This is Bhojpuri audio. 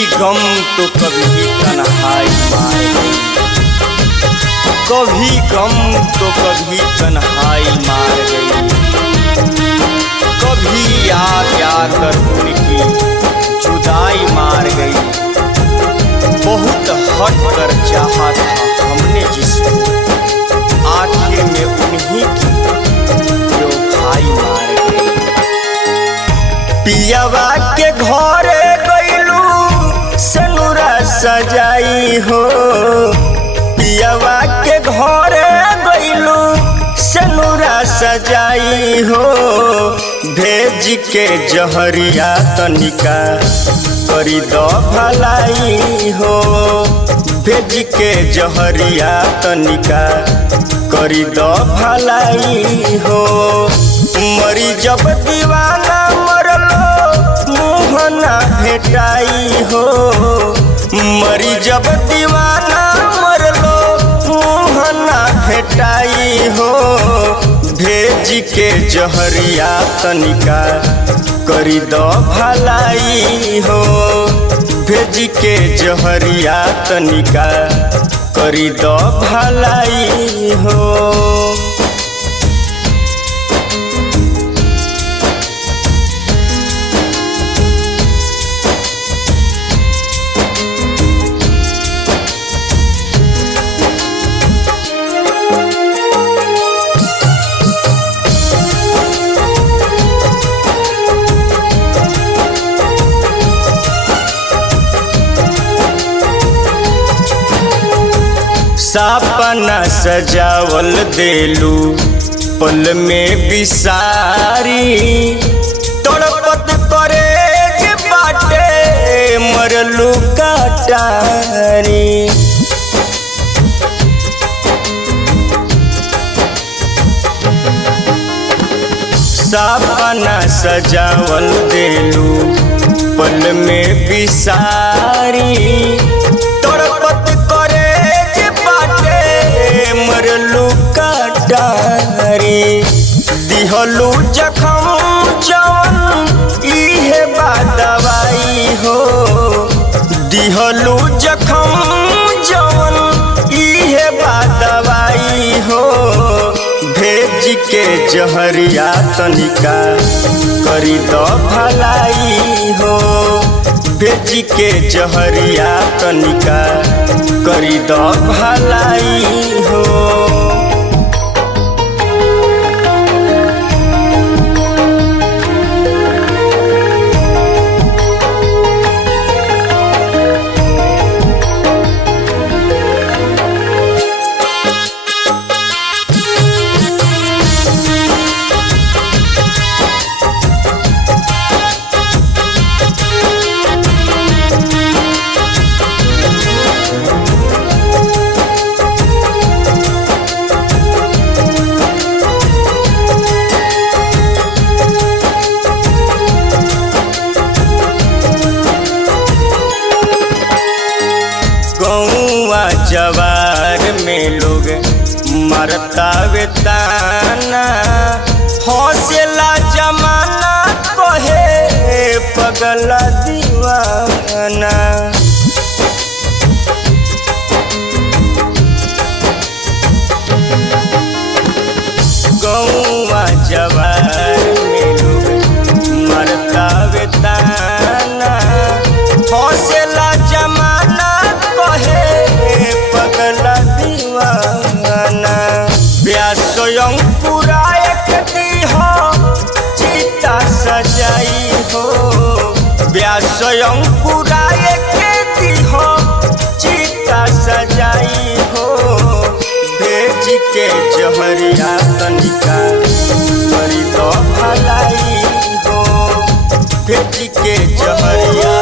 गम तो कभी तन्हाई मार गई, कभी गम तो कभी तन्हाई मार गई, कभी याद आकर उनकी जुदाई मार गई। बहुत हट कर चाहा था हमने जिसको, आखिर में उन्हीं की बेवफाई मार गई। पियावा के घरे गइलू सनुरा सजाई हो, पियावा के घरे गइलू सनुरा सजाई हो। भेज के जहरिया तनिका करी दो भलाई हो, भेज के जहरिया तनिका करी दो भलाई हो। मरी जब दीवाना मरलो मुँह ना भेटाई हो, मरी जब दीवाना मरलो मुँह ना भेटाई हो। भेज के जहरिया तनिका करी दो भलाई हो, भेज के जहरिया तनिका करी दो भलाई हो। सपना सजावल देलू पल में बिसारी, तड़पत करे बाटे मरलू कटारी। सपना सजावल देलू पल में बिसारी, तड़पत मरलू कटारी। दिहलू जखम जवन इहे बा दवाई हो, दिहलू जखम जवन इहे बा दवाई हो। भेज के जहरिया तनिका करी दो भलाई हो, भेज के जहरिया तनिका करी दो भलाई हो। गौवा जवार में लोग मरता वे ताना, हौसला जमाना कहे पगला दीवाना। गौवा जवार में लोग मरता वे ताना, हौसला जमाना कहे पगला दीवाना। स्वयं पूरा एक दी हो चिता सजाई हो, स्वयं पूरा एक दी हो चिता सजाई हो। भेज के जहरिया तनिका करी दो भलाई हो, भेज के जहरिया